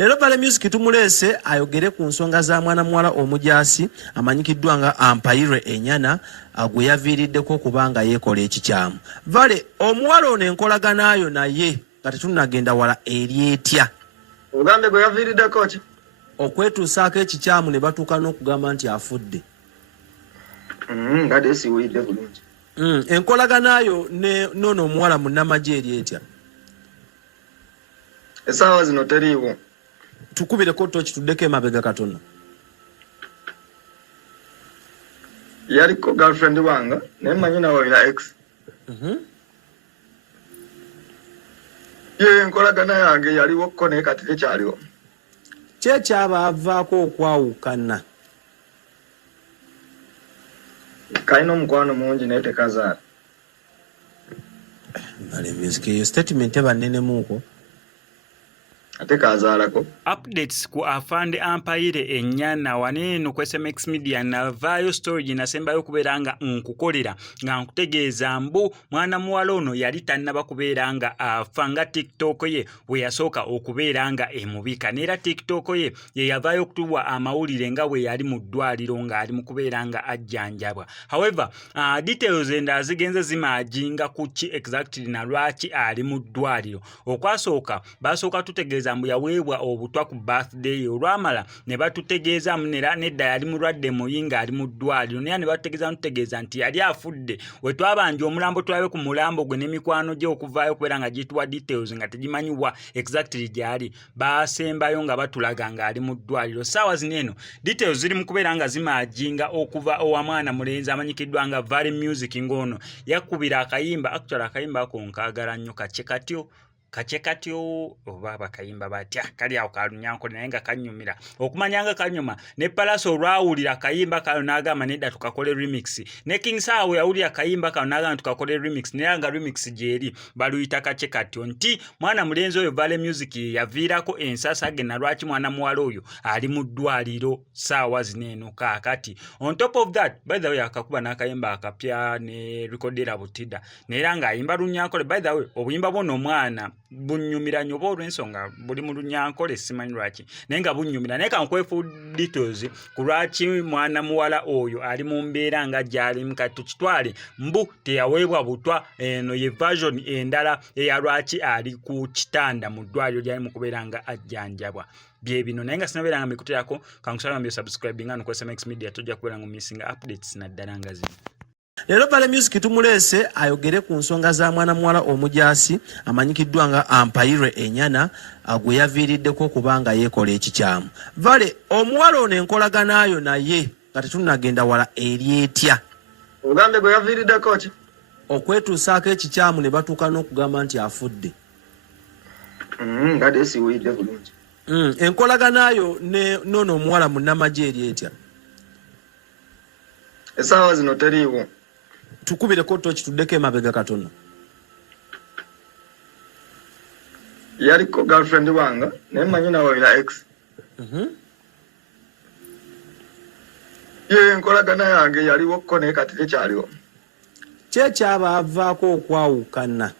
Leero Vale Music tumulese ayogere ku nsonga za mwana muwala omujaasi amanyikiddwa nga Ampaire Enyana gwe yaviiriddeko kubanga yeekola ekikyamu. Vale, omuwala ono enkolagana ayo naye nga tetunnagenda wala eri etya? Ogambe gwe yaviiriddeko ki? Okwetuusaako ekikyamu ne batuuka n'okugamba nti afudde. Ngade siwulidde bulungi. Enkolagana ayo n'ono omuwala munnamagye eri etya? Essaawa zino teriiwo. Tukubireko toki tuddeko emabega katono. Yaliko girlfriend wanga naye mmanyi nawe olina ex. Ye enkolagana yange yaliwo ko naye kati tekyaliwo. Kyekyaba avaako okwawukana? Kalina omukwano mungi naye tekazaala. Vale Music eyo statement ebannenemuuko. Ate kazaalako. Updates ku afande Ampaire Enyana waneeno ku SMX Media navaayo story nasembayo kubeera nga nkukolera nga nkutegeeza mbu mwana muwala ono yali tannaba kubeera nga afa nga TikTok ye we yasooka okubeera nga emubika neera TikTok ye yavaayo okutuwa amawulire nga bwe yali mu ddwaliro ng'ali mu kubeera nga ajjanjabwa. However, details endala zigenze zimaajinga ku ki exactly na lwaki ali mu ddwaliro. Okwasooka basooka tutegeeza mbu yaweebwa obutwa ku birthday olwamala ne batutegeeza munera nedda yali mulwadde muyinga ali mu ddwaliro naye ne batutegeeza nti yali afudde we twabanja omulambo twabe ku mulambo gwe n'emikwano gye okuvaayo kubeera nga giyitibwa details nga tegimanyiwa exactly gyali baasembayo nga batulaga nga ali mu ddwaliro. Ssaawa zino eno details ziri mu kubeera nga zimaajinga okuva owamwana mulenzi amanyikiddwa nga Vale Music ng'ono yakubira akayimba actually akayimba ako nkaagala nnyo kachekatyo oba bakayimba batya kali awo kalunyanko naye nga kanyumira okumanyanga kanyuma ne Palaso olwawulira kayimba kalo n'agamba nedda tukakole remix ne King Sawe yawulira kayimba kalo n'agamba tukakole remix naye nga remix gyeri baluyita kachekatyo nti mwana mulenzi oyo Vale Music yaviirako ensasage na lwaki mwana muwala oyo ali mu ddwaliro ssaawa zino eno kaakati. On top of that, by the way, akakuba n'akayimba akapya ne recordera butida neera ng'ayimba lunyankole. By the way, obuyimba bwono omwana bunyumira nnyo olw'ensonga buli mu lunyankole simanyi lwaki naye nga bunyumira naye kankwefu details ku lwaki mwana muwala oyo ali mu mbeera nga gyali mukati tukitwale mbu teyaweebwa butwa eno ye version endala eya lwaki ali ku kitanda mu ddwaliro gyali mu kubeera nga ajjanjabwa. Bye bino naye nga sinabeera nga mbikuteerako kankusaba mbyo subscribe nga ku SMX Media tojja kubeera nga missing updates naddala nga zino. Leero Vale Music tumulese ayogere ku nsonga za mwana muwala omujaasi amanyikiddwa nga Ampaire Enyana gwe yaviiriddeko kubanga yeekola ekikyamu. Vale, omuwala ono enkolagana ayo naye nga tetunnagenda wala eri etya? Ogambe gwe yaviiriddeko ki? Okwetuusaako ekikyamu ne batuuka n'okugamba nti afudde. Ngade siwulidde bulungi. Enkolagana ayo n'ono omuwala munnamagye eri etya? Essaawa zino teriiwo. Tukubireko toki tuddeko emabega katono. Yaliko girlfriend wanga naye mmanyi nawe olina ex. Ye enkolagana yange yaliwo ko naye kati tekyaliwo. Kyekyaba avaako okwawukana?